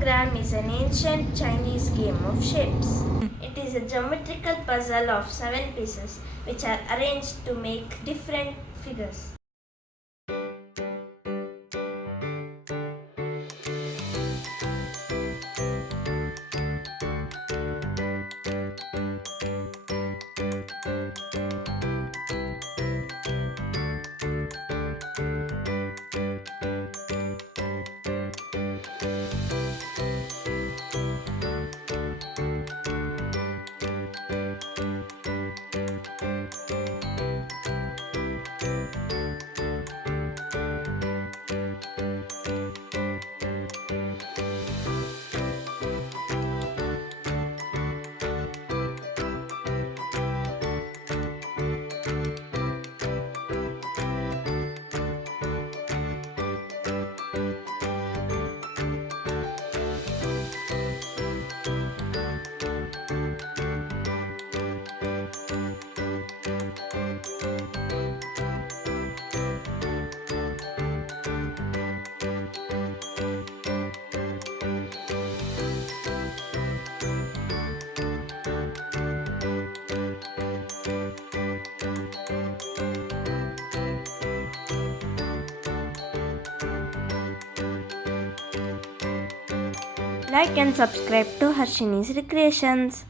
Tangram is an ancient Chinese game of shapes. It is a geometrical puzzle of 7 pieces which are arranged to make different figures. Like and subscribe to Harshini's Recreations.